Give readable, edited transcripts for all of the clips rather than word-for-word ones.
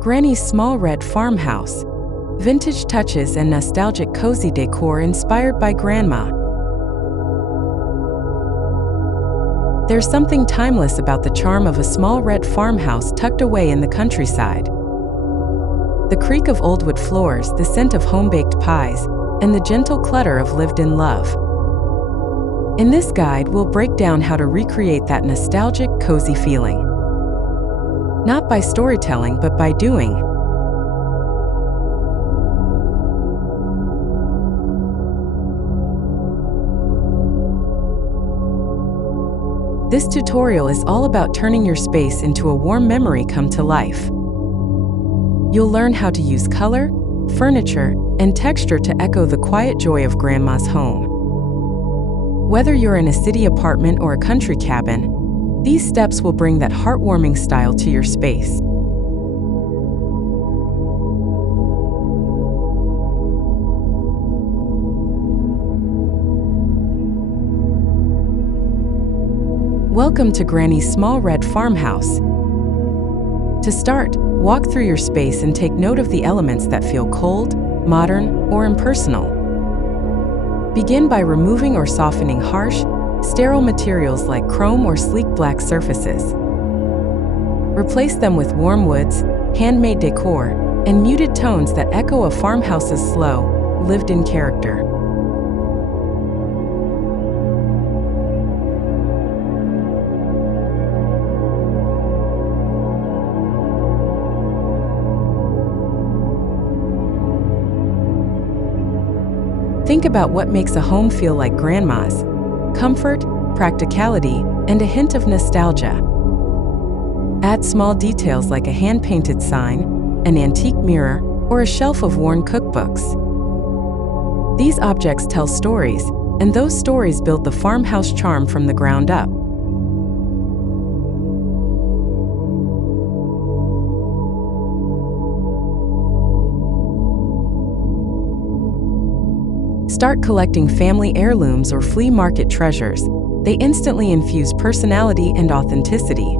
Granny's small red farmhouse. Vintage touches and nostalgic cozy decor inspired by Grandma. There's something timeless about the charm of a small red farmhouse tucked away in the countryside. The creak of old wood floors, the scent of home-baked pies, and the gentle clutter of lived-in love. In this guide, we'll break down how to recreate that nostalgic, cozy feeling. Not by storytelling, but by doing. This tutorial is all about turning your space into a warm memory come to life. You'll learn how to use color, furniture, and texture to echo the quiet joy of Grandma's home. Whether you're in a city apartment or a country cabin, these steps will bring that heartwarming style to your space. Welcome to Granny's small red farmhouse. To start, walk through your space and take note of the elements that feel cold, modern, or impersonal. Begin by removing or softening harsh, sterile materials like chrome or sleek black surfaces. Replace them with warm woods, handmade decor, and muted tones that echo a farmhouse's slow, lived-in character. Think about what makes a home feel like Grandma's: comfort, practicality, and a hint of nostalgia. Add small details like a hand-painted sign, an antique mirror, or a shelf of worn cookbooks. These objects tell stories, and those stories build the farmhouse charm from the ground up. Start collecting family heirlooms or flea market treasures. They instantly infuse personality and authenticity.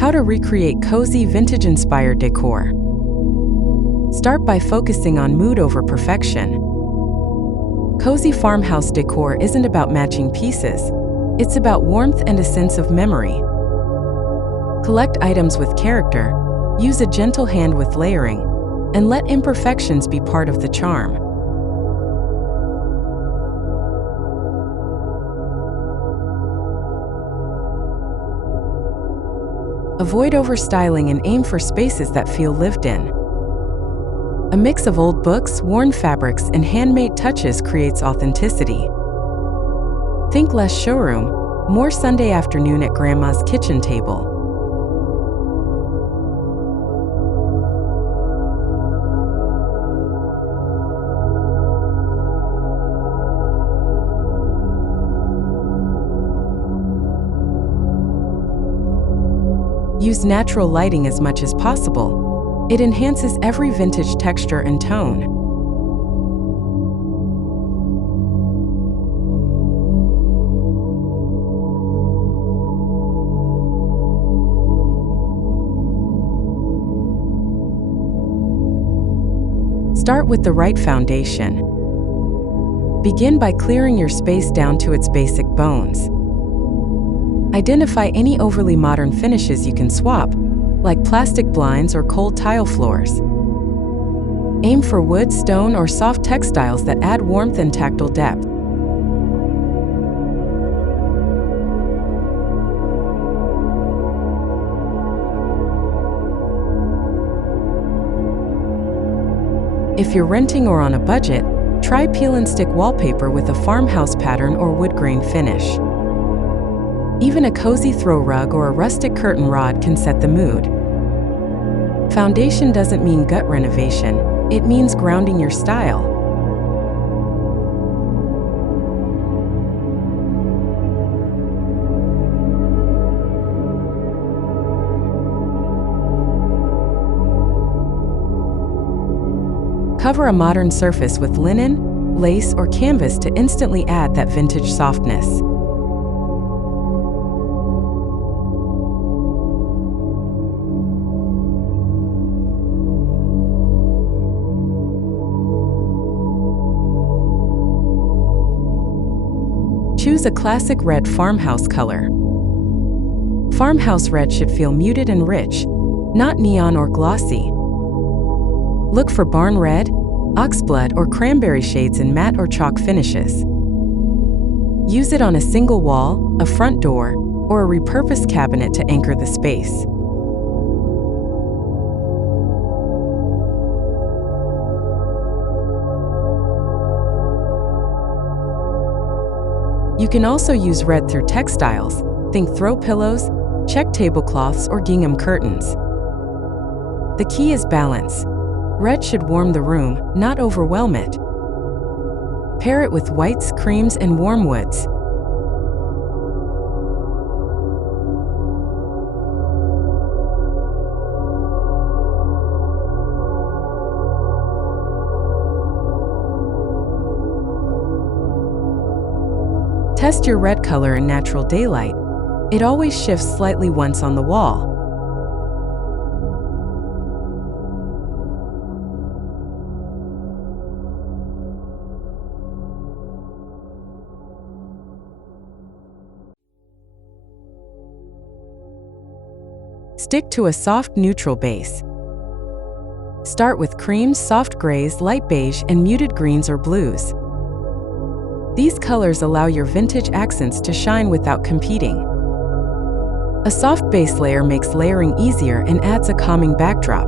How to recreate cozy, vintage-inspired decor. Start by focusing on mood over perfection. Cozy farmhouse decor isn't about matching pieces. It's about warmth and a sense of memory. Collect items with character, use a gentle hand with layering, and let imperfections be part of the charm. Avoid overstyling and aim for spaces that feel lived in. A mix of old books, worn fabrics, and handmade touches creates authenticity. Think less showroom, more Sunday afternoon at Grandma's kitchen table. Use natural lighting as much as possible. It enhances every vintage texture and tone. Start with the right foundation. Begin by clearing your space down to its basic bones. Identify any overly modern finishes you can swap, like plastic blinds or cold tile floors. Aim for wood, stone, or soft textiles that add warmth and tactile depth. If you're renting or on a budget, try peel and stick wallpaper with a farmhouse pattern or wood grain finish. Even a cozy throw rug or a rustic curtain rod can set the mood. Foundation doesn't mean gut renovation, it means grounding your style. Cover a modern surface with linen, lace, or canvas to instantly add that vintage softness. Choose a classic red farmhouse color. Farmhouse red should feel muted and rich, not neon or glossy. Look for barn red, oxblood, or cranberry shades in matte or chalk finishes. Use it on a single wall, a front door, or a repurposed cabinet to anchor the space. You can also use red through textiles. Think throw pillows, check tablecloths, or gingham curtains. The key is balance. Red should warm the room, not overwhelm it. Pair it with whites, creams, and warm woods. Test your red color in natural daylight. It always shifts slightly once on the wall. Stick to a soft neutral base. Start with creams, soft grays, light beige, and muted greens or blues. These colors allow your vintage accents to shine without competing. A soft base layer makes layering easier and adds a calming backdrop.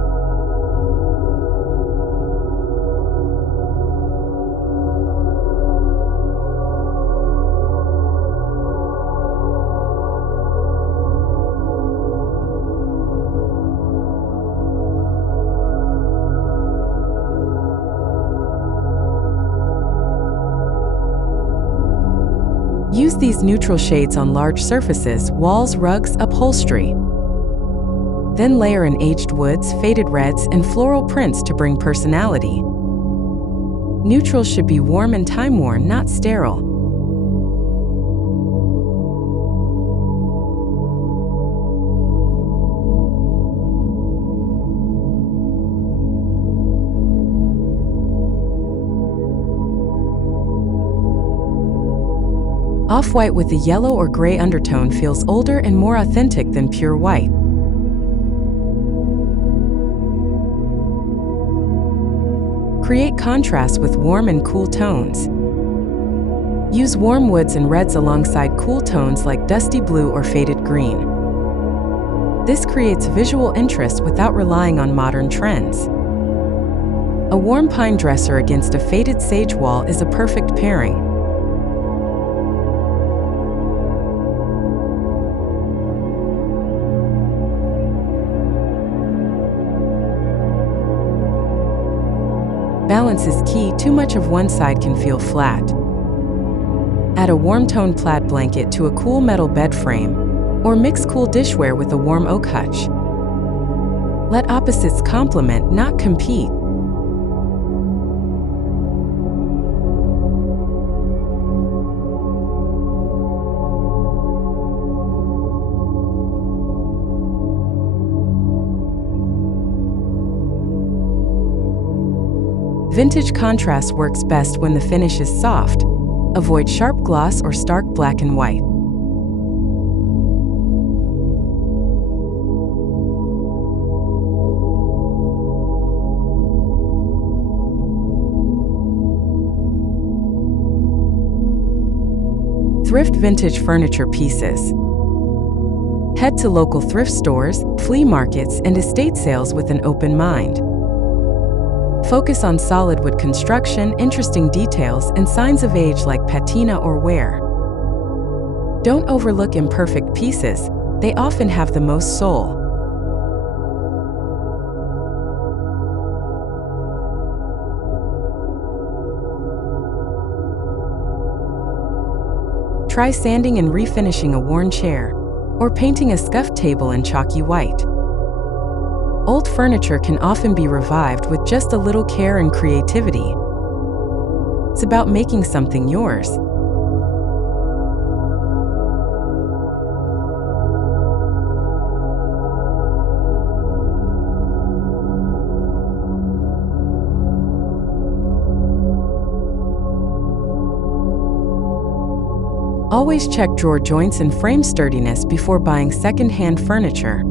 Use these neutral shades on large surfaces, walls, rugs, upholstery. Then layer in aged woods, faded reds, and floral prints to bring personality. Neutrals should be warm and time-worn, not sterile. Off-white with a yellow or gray undertone feels older and more authentic than pure white. Create contrast with warm and cool tones. Use warm woods and reds alongside cool tones like dusty blue or faded green. This creates visual interest without relying on modern trends. A warm pine dresser against a faded sage wall is a perfect pairing. Balance is key. Too much of one side can feel flat. Add a warm-toned plaid blanket to a cool metal bed frame, or mix cool dishware with a warm oak hutch. Let opposites complement, not compete. Vintage contrast works best when the finish is soft. Avoid sharp gloss or stark black and white. Thrift vintage furniture pieces. Head to local thrift stores, flea markets, and estate sales with an open mind. Focus on solid wood construction, interesting details, and signs of age like patina or wear. Don't overlook imperfect pieces. They often have the most soul. Try sanding and refinishing a worn chair, or painting a scuffed table in chalky white. Old furniture can often be revived with just a little care and creativity. It's about making something yours. Always check drawer joints and frame sturdiness before buying second-hand furniture.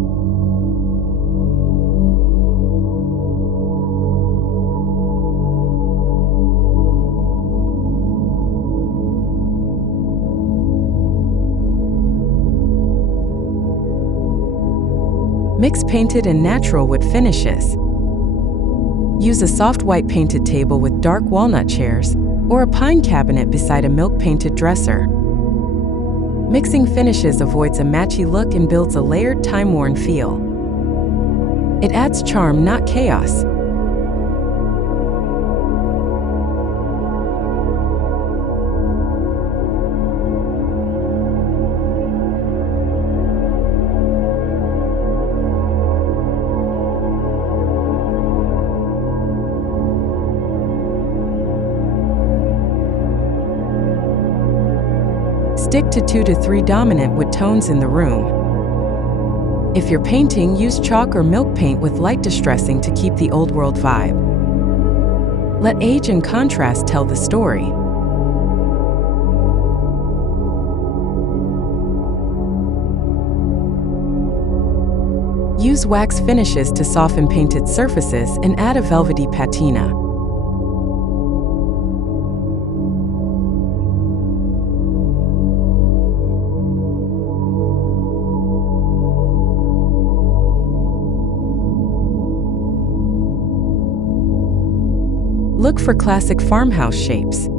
Mix painted and natural wood finishes. Use a soft white painted table with dark walnut chairs or a pine cabinet beside a milk painted dresser. Mixing finishes avoids a matchy look and builds a layered, time-worn feel. It adds charm, not chaos. Stick to 2 to 3 dominant wood tones in the room. If you're painting, use chalk or milk paint with light distressing to keep the old world vibe. Let age and contrast tell the story. Use wax finishes to soften painted surfaces and add a velvety patina. Look for classic farmhouse shapes.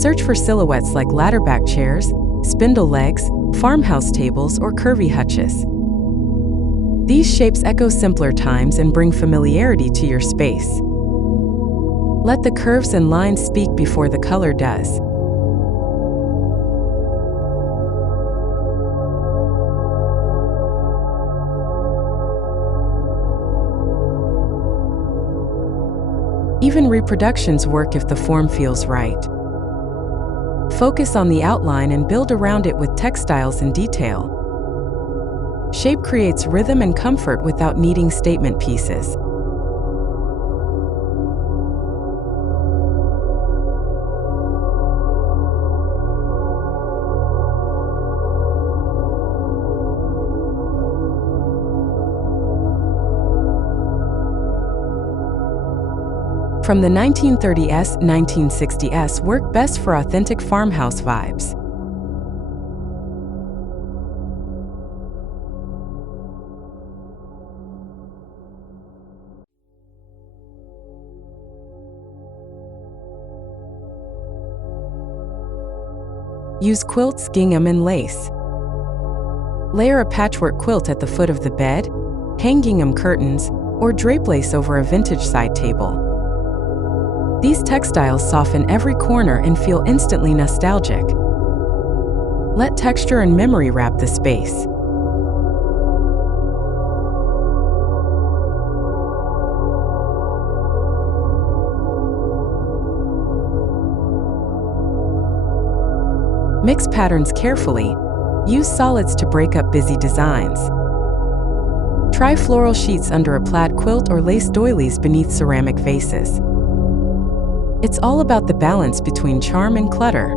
Search for silhouettes like ladderback chairs, spindle legs, farmhouse tables, or curvy hutches. These shapes echo simpler times and bring familiarity to your space. Let the curves and lines speak before the color does. Even reproductions work if the form feels right. Focus on the outline and build around it with textiles and detail. Shape creates rhythm and comfort without needing statement pieces. From the 1930s, 1960s work best for authentic farmhouse vibes. Use quilts, gingham, and lace. Layer a patchwork quilt at the foot of the bed, hang gingham curtains, or drape lace over a vintage side table. These textiles soften every corner and feel instantly nostalgic. Let texture and memory wrap the space. Mix patterns carefully. Use solids to break up busy designs. Try floral sheets under a plaid quilt or lace doilies beneath ceramic vases. It's all about the balance between charm and clutter.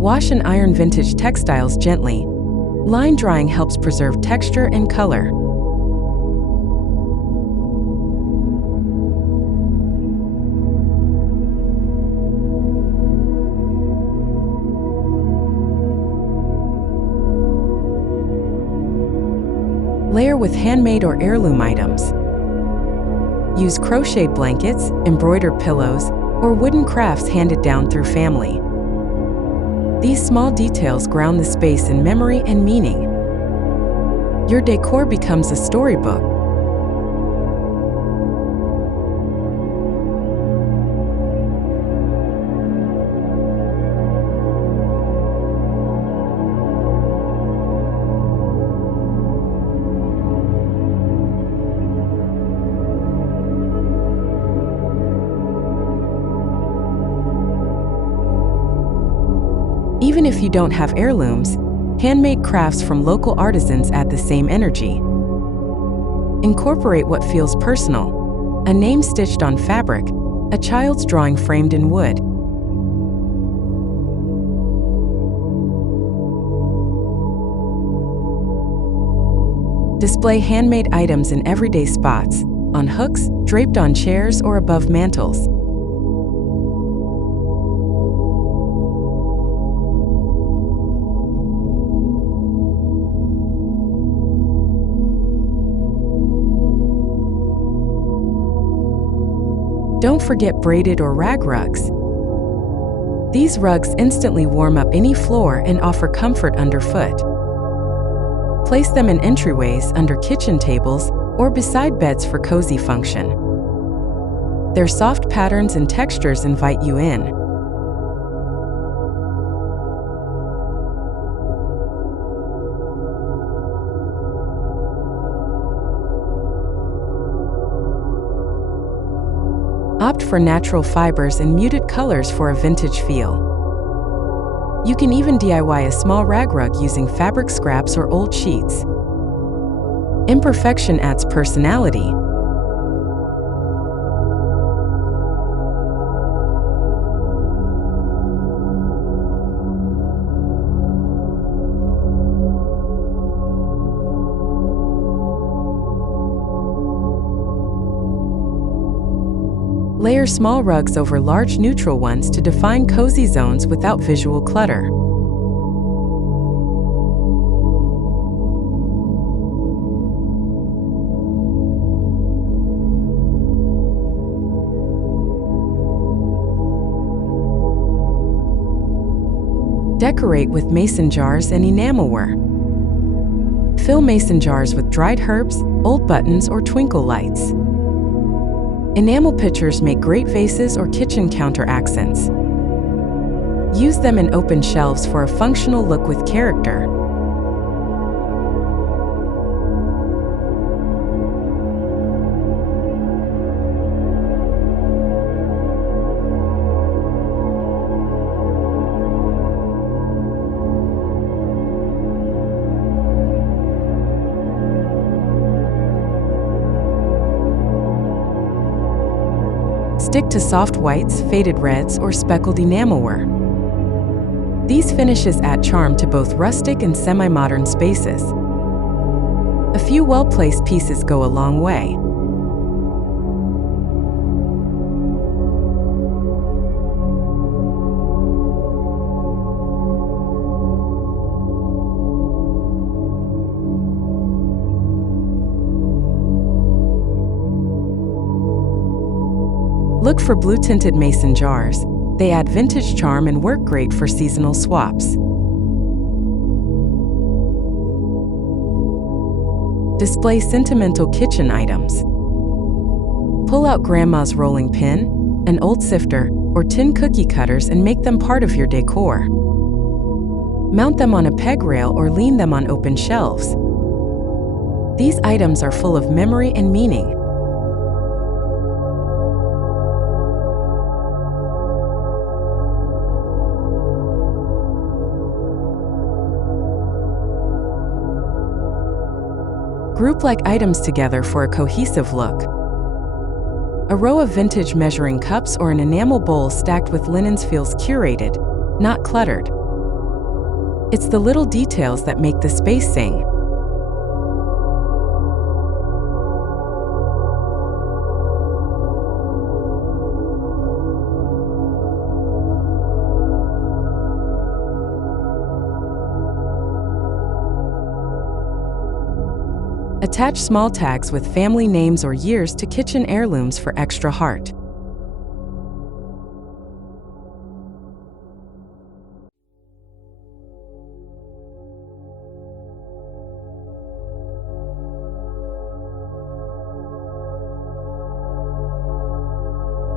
Wash and iron vintage textiles gently. Line drying helps preserve texture and color. Layer with handmade or heirloom items. Use crocheted blankets, embroidered pillows, or wooden crafts handed down through family. These small details ground the space in memory and meaning. Your decor becomes a storybook. even if you don't have heirlooms, handmade crafts from local artisans add the same energy. Incorporate what feels personal: a name stitched on fabric, a child's drawing framed in wood. Display handmade items in everyday spots, on hooks, draped on chairs, or above mantels. Don't forget braided or rag rugs. These rugs instantly warm up any floor and offer comfort underfoot. Place them in entryways, under kitchen tables, or beside beds for cozy function. Their soft patterns and textures invite you in. Opt for natural fibers and muted colors for a vintage feel. You can even DIY a small rag rug using fabric scraps or old sheets. Imperfection adds personality. Layer small rugs over large neutral ones to define cozy zones without visual clutter. Decorate with mason jars and enamelware. Fill mason jars with dried herbs, old buttons, or twinkle lights. Enamel pitchers make great vases or kitchen counter accents. Use them in open shelves for a functional look with character. Stick to soft whites, faded reds, or speckled enamelware. These finishes add charm to both rustic and semi-modern spaces. A few well-placed pieces go a long way. Look for blue-tinted mason jars. They add vintage charm and work great for seasonal swaps. Display sentimental kitchen items. Pull out Grandma's rolling pin, an old sifter, or tin cookie cutters and make them part of your decor. Mount them on a peg rail or lean them on open shelves. These items are full of memory and meaning. Group-like items together for a cohesive look. A row of vintage measuring cups or an enamel bowl stacked with linens feels curated, not cluttered. It's the little details that make the space sing. Attach small tags with family names or years to kitchen heirlooms for extra heart.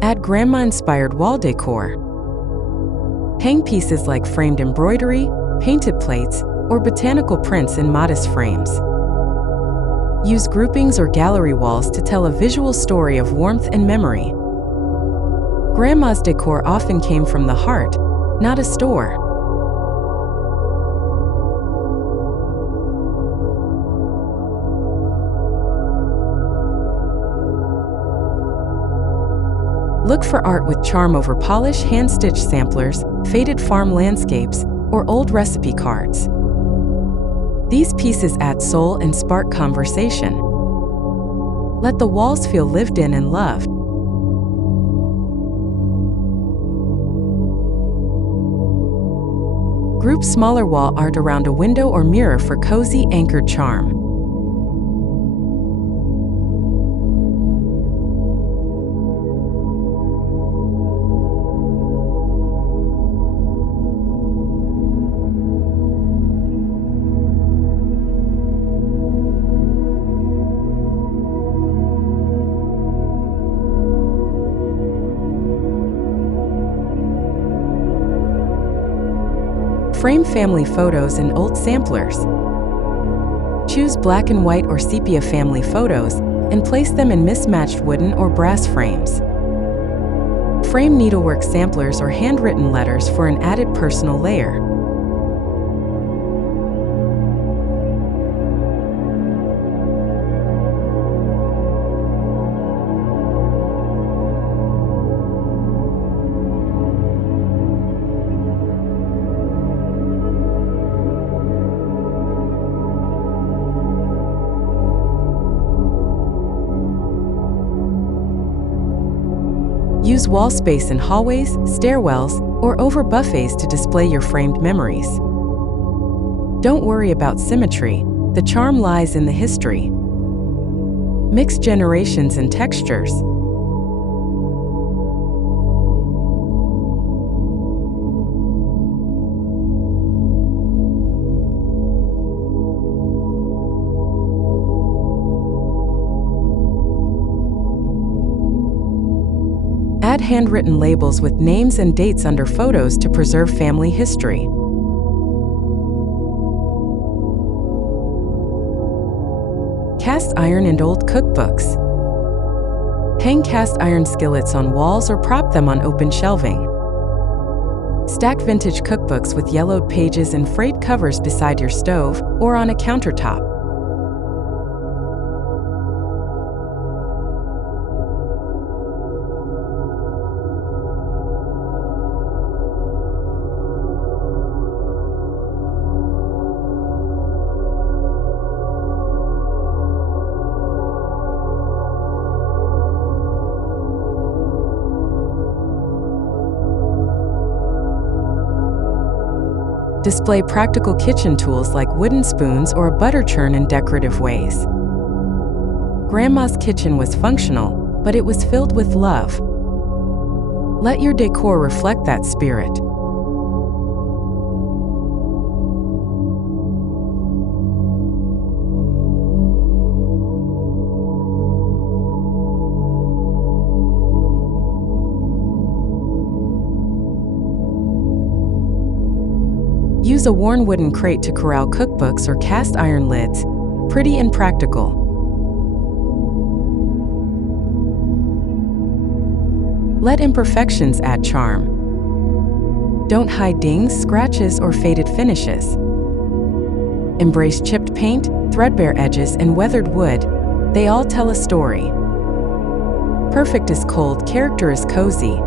Add grandma-inspired wall decor. Hang pieces like framed embroidery, painted plates, or botanical prints in modest frames. Use groupings or gallery walls to tell a visual story of warmth and memory. Grandma's decor often came from the heart, not a store. Look for art with charm over polish, hand-stitched samplers, faded farm landscapes, or old recipe cards. These pieces add soul and spark conversation. Let the walls feel lived in and loved. Group smaller wall art around a window or mirror for cozy, anchored charm. Frame family photos and old samplers. Choose black and white or sepia family photos and place them in mismatched wooden or brass frames. Frame needlework samplers or handwritten letters for an added personal layer. Use wall space in hallways, stairwells, or over buffets to display your framed memories. Don't worry about symmetry, the charm lies in the history. Mix generations and textures. Add handwritten labels with names and dates under photos to preserve family history. Cast iron and old cookbooks. Hang cast iron skillets on walls or prop them on open shelving. Stack vintage cookbooks with yellowed pages and frayed covers beside your stove or on a countertop. Display practical kitchen tools like wooden spoons or a butter churn in decorative ways. Grandma's kitchen was functional, but it was filled with love. Let your decor reflect that spirit. Use a worn wooden crate to corral cookbooks or cast iron lids, pretty and practical. Let imperfections add charm. Don't hide dings, scratches, or faded finishes. Embrace chipped paint, threadbare edges, and weathered wood. They all tell a story. Perfect is cold, character is cozy.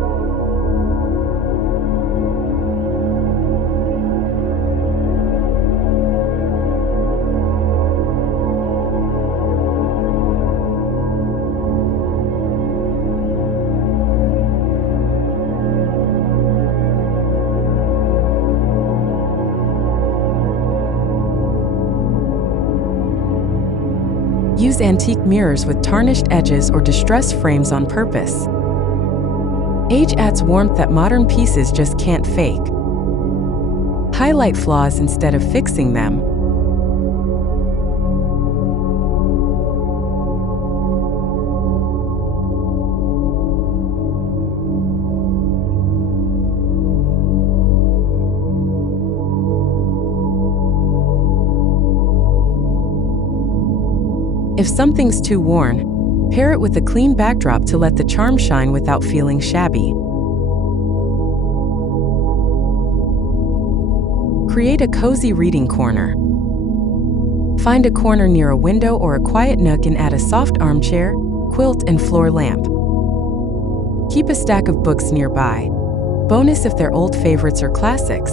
Use antique mirrors with tarnished edges or distressed frames on purpose. Age adds warmth that modern pieces just can't fake. Highlight flaws instead of fixing them. If something's too worn, pair it with a clean backdrop to let the charm shine without feeling shabby. Create a cozy reading corner. Find a corner near a window or a quiet nook and add a soft armchair, quilt, and floor lamp. Keep a stack of books nearby. Bonus if they're old favorites or classics.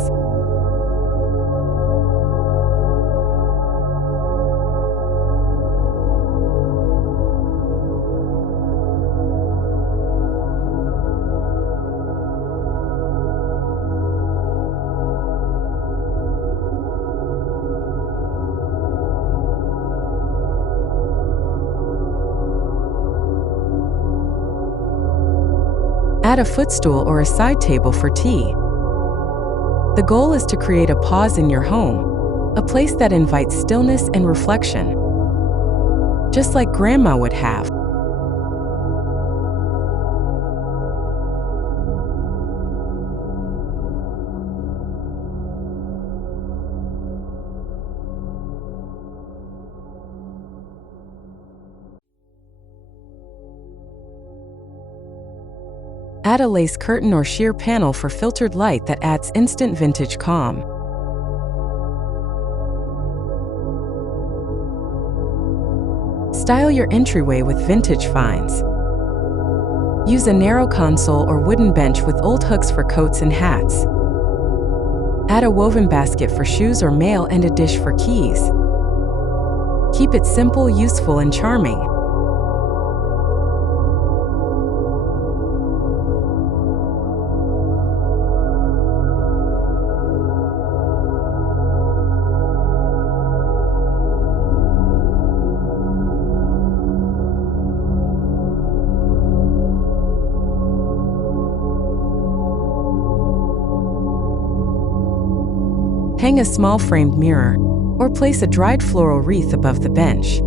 Add a footstool or a side table for tea. The goal is to create a pause in your home, a place that invites stillness and reflection, just like Grandma would have. Add a lace curtain or sheer panel for filtered light that adds instant vintage calm. Style your entryway with vintage finds. Use a narrow console or wooden bench with old hooks for coats and hats. Add a woven basket for shoes or mail and a dish for keys. Keep it simple, useful, and charming. Hang a small framed mirror, or place a dried floral wreath above the bench.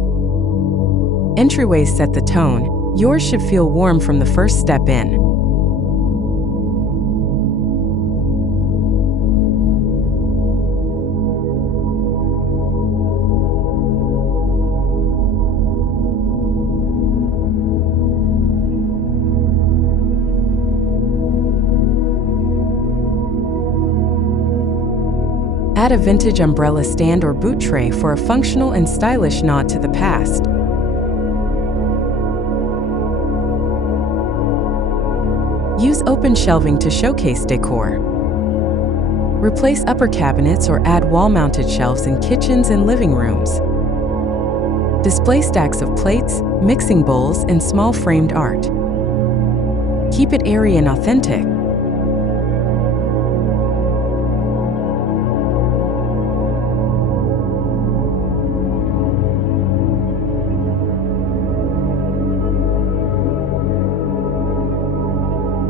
Entryways set the tone. Yours should feel warm from the first step in. Add a vintage umbrella stand or boot tray for a functional and stylish nod to the past. Use open shelving to showcase decor. Replace upper cabinets or add wall-mounted shelves in kitchens and living rooms. Display stacks of plates, mixing bowls, and small framed art. Keep it airy and authentic.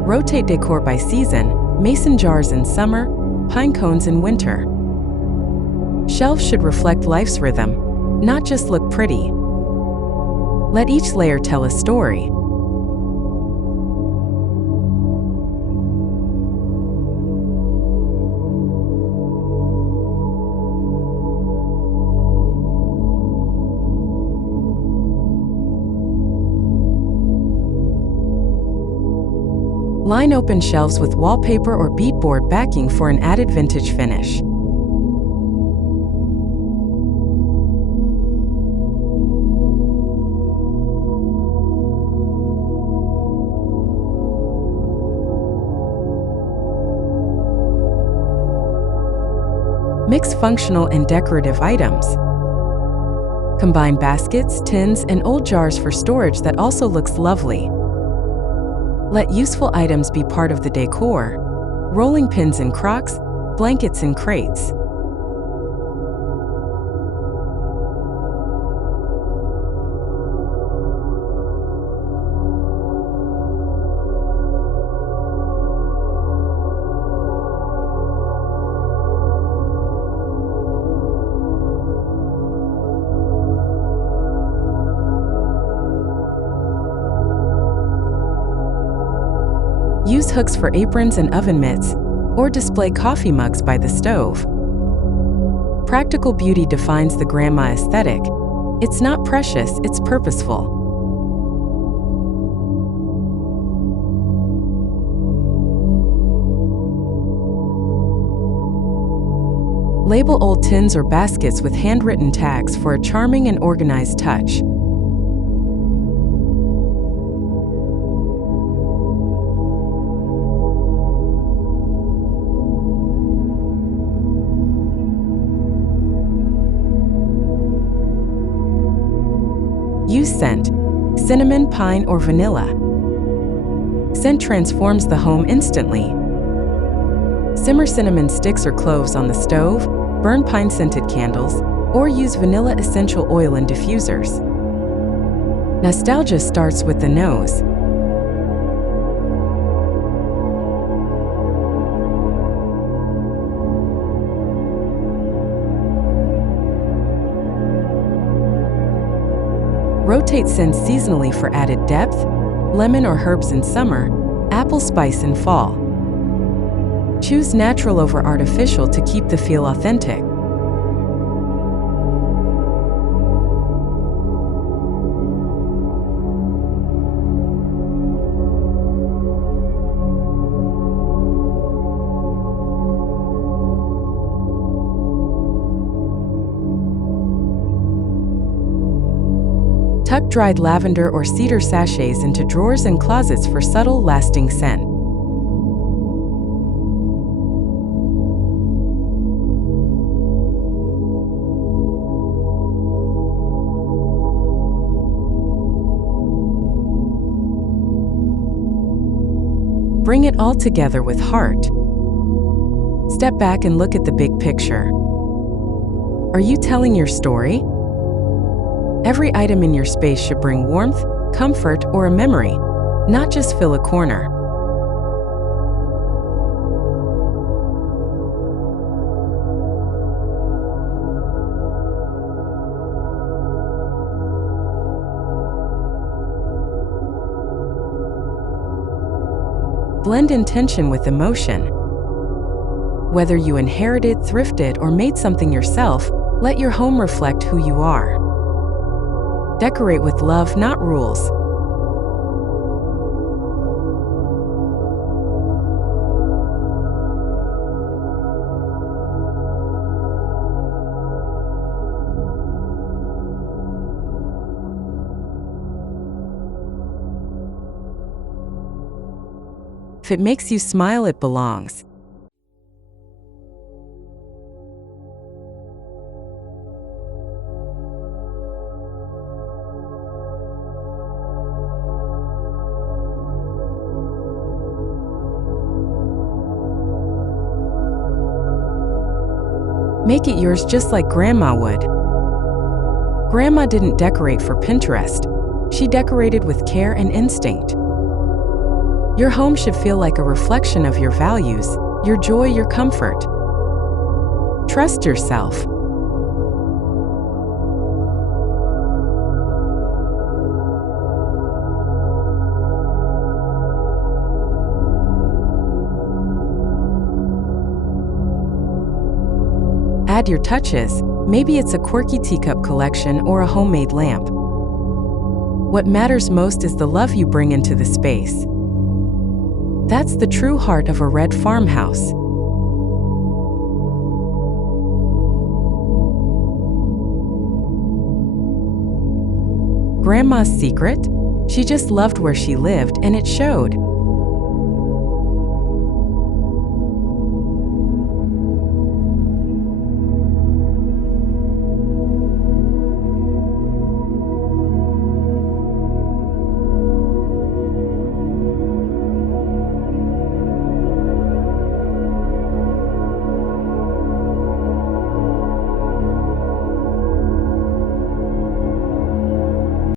Rotate decor by season: mason jars in summer, pine cones in winter. Shelves should reflect life's rhythm, not just look pretty. Let each layer tell a story. Line open shelves with wallpaper or beadboard backing for an added vintage finish. Mix functional and decorative items. Combine baskets, tins, and old jars for storage that also looks lovely. Let useful items be part of the decor: rolling pins in crocks, blankets in crates. Use hooks for aprons and oven mitts, or display coffee mugs by the stove. Practical beauty defines the grandma aesthetic. It's not precious, it's purposeful. Label old tins or baskets with handwritten tags for a charming and organized touch. scent: cinnamon, pine, or vanilla. Scent transforms the home instantly. Simmer cinnamon sticks or cloves on the stove, burn pine-scented candles, or use vanilla essential oil in diffusers. Nostalgia starts with the nose. Rotate scents seasonally for added depth: lemon or herbs in summer, apple spice in fall. Choose natural over artificial to keep the feel authentic. Tuck dried lavender or cedar sachets into drawers and closets for subtle, lasting scent. Bring it all together with heart. Step back and look at the big picture. Are you telling your story? Every item in your space should bring warmth, comfort, or a memory, not just fill a corner. Blend intention with emotion. Whether you inherited, thrifted, or made something yourself, let your home reflect who you are. Decorate with love, not rules. If it makes you smile, it belongs. Make it yours just like Grandma would. Grandma didn't decorate for Pinterest. She decorated with care and instinct. Your home should feel like a reflection of your values, your joy, your comfort. Trust yourself. Add your touches. Maybe it's a quirky teacup collection or a homemade lamp. What matters most is the love you bring into the space. That's the true heart of a red farmhouse. Grandma's secret? She just loved where she lived, and it showed.